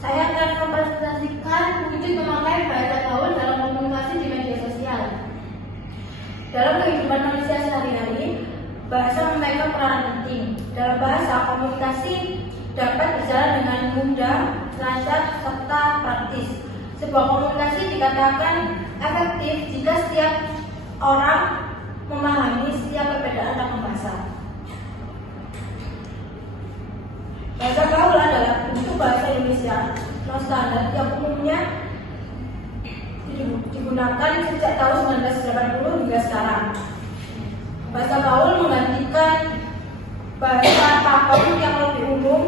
Saya akan mempresentasikan wujud memakai bahasa gaul dalam komunikasi di media sosial. Dalam kehidupan manusia sehari-hari, bahasa memegang peran penting. Dalam bahasa, komunikasi dapat berjalan dengan mudah, lancar, serta praktis. Sebuah komunikasi dikatakan efektif jika setiap orang memahami setiap perbedaan dalam bahasa. Bahasa gaul adalah bentuk bahasa Indonesia non-standar yang umumnya digunakan sejak tahun 1980 hingga sekarang. Bahasa gaul menggantikan bahasa pakem yang lebih umum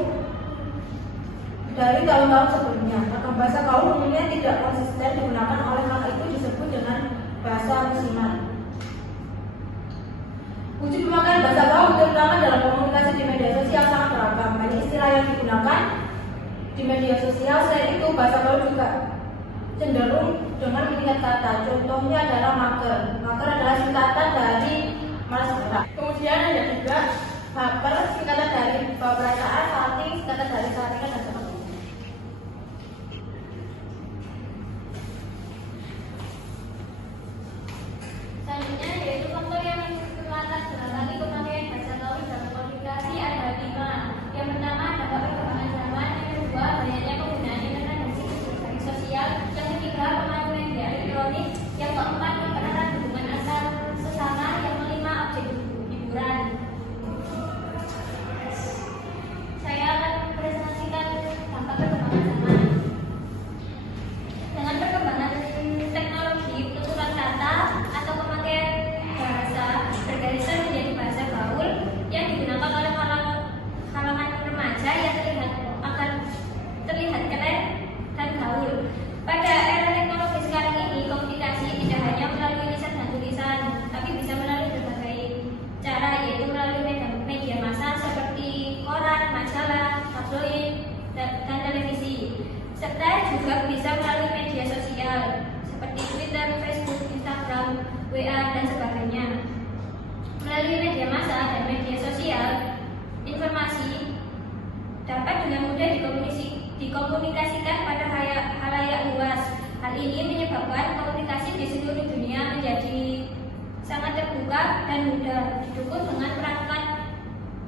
dari tahun-tahun sebelumnya. Karena bahasa gaul umumnya tidak konsisten digunakan, oleh karena itu disebut dengan bahasa musiman. Wujud pemakaian bahasa gaul terutama dalam komunikasi di media sosial sangat beragam. Banyak istilah yang digunakan di media sosial. Selain itu, bahasa gaul juga cenderung dengan mengingat kata. Contohnya adalah mager. Mager adalah singkatan dari malas gerak. Kemudian ada juga baper, singkatan dari bawa perasaan, salting, singkatan dari saringan, dan sebagainya. Selanjutnya yaitu contoh yang atas beralih pemakaian bahasa gaul dalam komunikasi ada 5. Yang pertama dampak perkembangan zaman, yang kedua banyaknya penggunaan internet dan situs jaring sosial, yang ketiga pengaruh media elektronik, yang keempat mempererat hubungan antar sesama, yang kelima objek hiburan. Saya akan presentasikan dampak perkembangan zaman. Dengan perkembangan teknologi, tuturan kata atau pemakaian bahasa bergeser menjadi bahasa gaul yang digunakan oleh kalangan remaja yang terlihat keren dan gaul. Pada era teknologi sekarang ini, komunikasi tidak hanya melalui lisan dan tulisan, tapi bisa melalui berbagai cara, yaitu melalui media massa seperti koran, majalah, tabloid, dan televisi, serta juga bisa melalui media sosial seperti Twitter, Facebook, Instagram, WA, dan sebagainya. Melalui media massa dan media sosial, informasi dapat dengan mudah dikomunikasikan pada halayak luas. Hal ini menyebabkan komunikasi di seluruh dunia menjadi sangat terbuka dan mudah, didukung dengan perangkat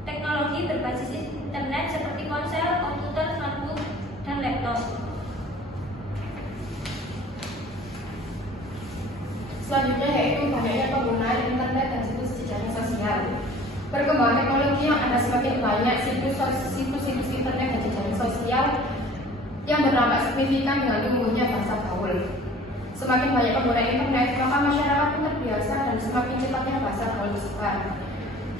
teknologi berbasis internet seperti ponsel, komputer, notebook, dan laptop. Selanjutnya yaitu banyaknya penggunaan internet dan situs jejaring sosial. Perkembangan teknologi yang ada semakin banyak situs internet dan jejaring sosial yang berdampak signifikan dengan tumbuhnya bahasa gaul. Semakin banyak pengguna internet, maka masyarakat pun terbiasa dan semakin cepatnya bahasa gaul disebar.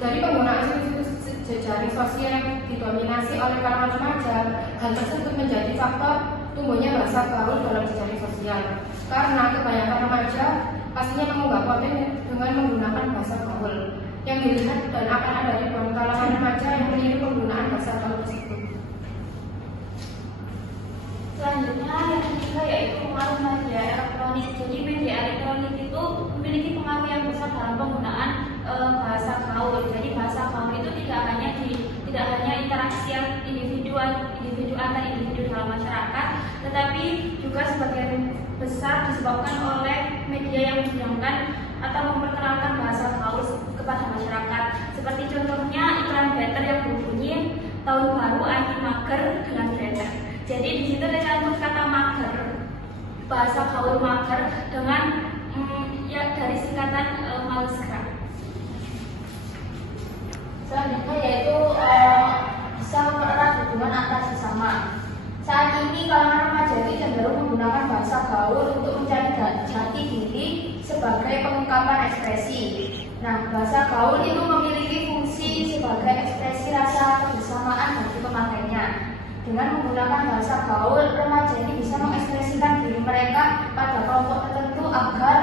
Dari penggunaan situs jejaring sosial yang didominasi oleh kalangan remaja, hal tersebut menjadi faktor tumbuhnya bahasa gaul dalam jejaring sosial. Karena kebanyakan remaja pastinya mengunggah konten dengan menggunakan bahasa gaul yang dilihat dan akan ada di kalangan remaja yang meniru penggunaan bahasa gaul tersebut. Selanjutnya yang ketiga yaitu pengaruh media elektronik. Jadi media elektronik itu memiliki pengaruh yang besar dalam penggunaan bahasa gaul. Jadi bahasa gaul itu tidak hanya interaksi individu antar individu dalam masyarakat, tetapi juga sebagian besar disebabkan oleh media yang menghidangkan atau memperkenalkan bahasa gaul kepada masyarakat. Seperti contohnya iklan Better yang berbunyi tahun baru anti mager dengan Better. Jadi di situ tercantum kata mager, bahasa gaul mager dengan dari singkatan males gerak. Selanjutnya yaitu bahasa gaul itu memiliki fungsi sebagai ekspresi rasa kebersamaan bagi pemakainya. Dengan menggunakan bahasa gaul, remaja ini bisa mengekspresikan diri mereka pada kelompok tertentu agar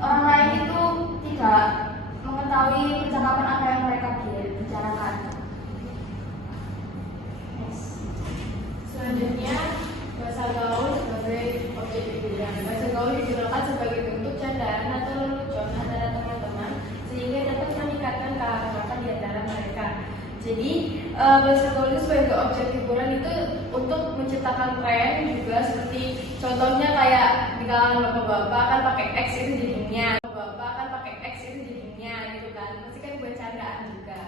orang lain itu tidak mengetahui percakapan apa yang mereka bicarakan. Selanjutnya, bahasa gaul sebagai objek hiburan. Bahasa gaul digunakan sebagai bentuk candaan atau lelucon antara teman-teman sehingga dapat meningkatkan keakraban di antara mereka. Jadi, bahasa gaul itu sebagai objek hiburan itu untuk menciptakan tren juga, seperti contohnya kayak di kalangan bapak-bapak kan pakai X itu jadinya, bapak kan pakai X itu jadinya gitu kan. Pasti kan buat candaan juga.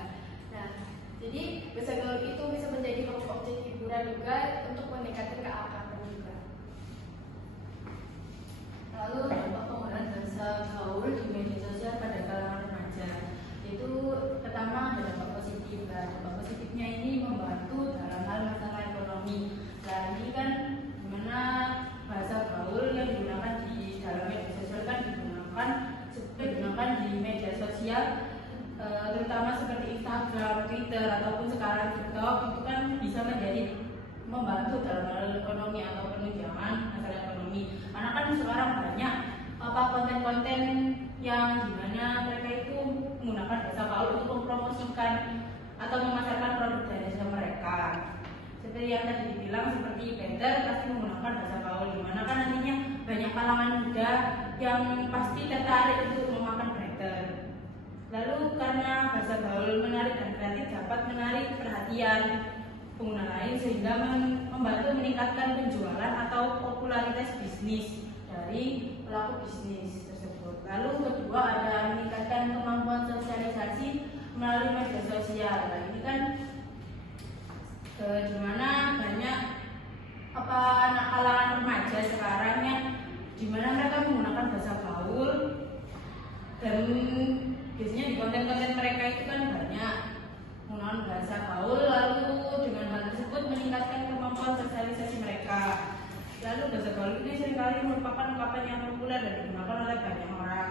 Nah, jadi bahasa gaul itu bisa menjadi objek hiburan juga untuk meningkatkan keakraban juga. Lalu dampak penggunaan bahasa gaul di media sosial pada kalangan remaja itu pertama ada dampak positif. Dampak positifnya ini membantu dalam hal masalah ekonomi. Nah ini kan dimana bahasa gaul yang digunakan di dalam media sosial kan digunakan di media sosial terutama seperti Instagram, Twitter ataupun sekarang TikTok itu kan bisa menjadi membantu dalam hal ekonomi atau penunjangan masalah ekonomi. Karena kan sekarang banyak konten-konten yang dimana mereka itu menggunakan bahasa gaul untuk mempromosikan atau memasarkan produk dan jasa mereka. Seperti yang tadi dibilang, seperti Better pasti menggunakan bahasa gaul, dimana kan nantinya banyak kalangan muda yang pasti tertarik untuk memakan Better. Lalu karena bahasa gaul menarik dan kreatif dapat menarik perhatian pengguna lain sehingga membantu meningkatkan penjualan atau popularitas bisnis dari pelaku bisnis tersebut. Lalu kedua ada meningkatkan kemampuan sosialisasi melalui media sosial. Nah ini kan di mana banyak anak kalangan remaja sekarang yang di mana mereka menggunakan bahasa gaul dan biasanya di konten-konten mereka itu kan banyak menggunakan bahasa gaul, lalu dengan hal tersebut meningkatkan kemampuan sosialisasi mereka. Lalu bahasa gaul ini seringkali merupakan ungkapan yang populer dan digunakan oleh banyak orang.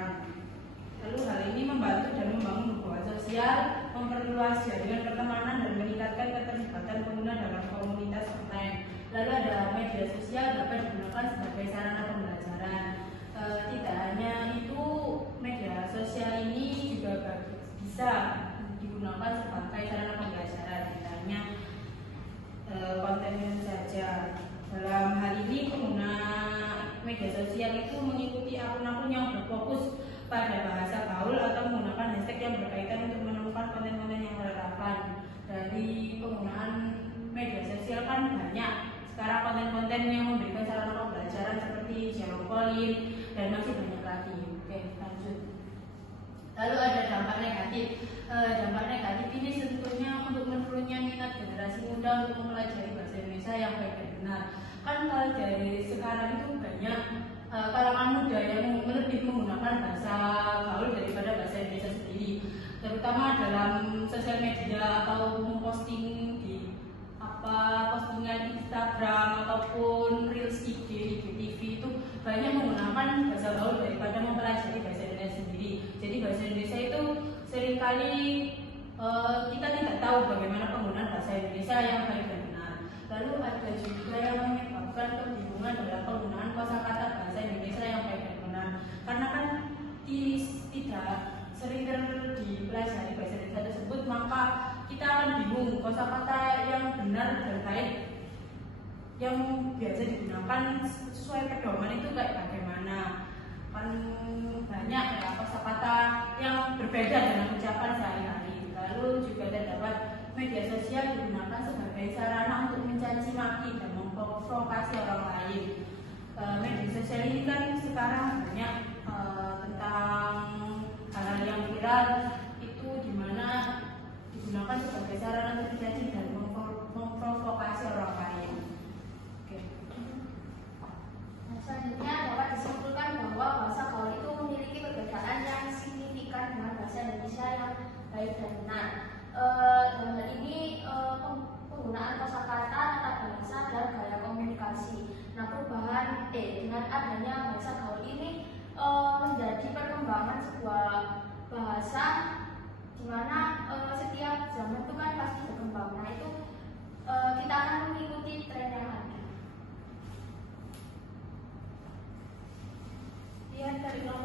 Lalu hal ini membantu dan membangun hubungan sosial, memperluas jaringan pertemanan dan meningkatkan keterlibatan pengguna dalam komunitas online. Lalu ada media sosial dapat digunakan sebagai sarana pembelajaran. Tidak hanya itu, media sosial ini juga bisa digunakan sebagai sarana pembelajaran, tidak hanya konten saja. Dalam hal ini pengguna media sosial itu mengikuti akun-akun yang berfokus pada bahasa gaul atau menggunakan hashtag yang berkaitan untuk menemukan konten-konten yang relevan. Dari penggunaan media sosial kan banyak sekarang konten-konten yang memberikan sarana pembelajaran seperti geopolin dan masih banyak lagi. Oke, lanjut. Lalu ada dampak negatif. Dampak negatif ini tentunya untuk menurunnya minat generasi muda untuk mempelajari bahasa Indonesia yang baik dan benar. Kan kalau dari sekarang itu banyak kalangan muda yang lebih menggunakan bahasa gaul daripada bahasa Indonesia sendiri, terutama dalam sosial media atau memposting di postingan Instagram ataupun reels IG, IGTV itu banyak menggunakan bahasa gaul daripada mempelajari bahasa Indonesia sendiri. Jadi bahasa Indonesia itu seringkali kita tidak tahu bagaimana penggunaan bahasa Indonesia yang baik dan benar. Lalu ada juga yang menyebabkan kebingungan dalam penggunaan kosakata bahasa Indonesia yang baik dan benar. Karena kan tidak sering dipelajari bahasa Indonesia tersebut, maka kita akan bingung kosakata yang benar dan baik yang biasa digunakan sesuai pedoman itu kayak bagaimana. Kan banyak ya kosakata yang berbeda dengan ucapan sehari-hari. Lalu juga terdapat media sosial digunakan sebagai sarana untuk mencaci maki dan memprovokasi orang lain. Media sosial ini kan sekarang banyak tentang hal-hal yang viral itu dimana digunakan sebagai sarana untuk mencaci dan memprovokasi orang lain. Oke. Selanjutnya dapat disimpulkan bahwa bahasa gaul itu memiliki perbedaan yang signifikan dengan bahasa Indonesia yang baik dan benar. Dalam hal ini penggunaan kosakata, tata bahasa, dan gaya komunikasi. Nah, dengan adanya bahasa gaul ini menjadi perkembangan sebuah bahasa cerita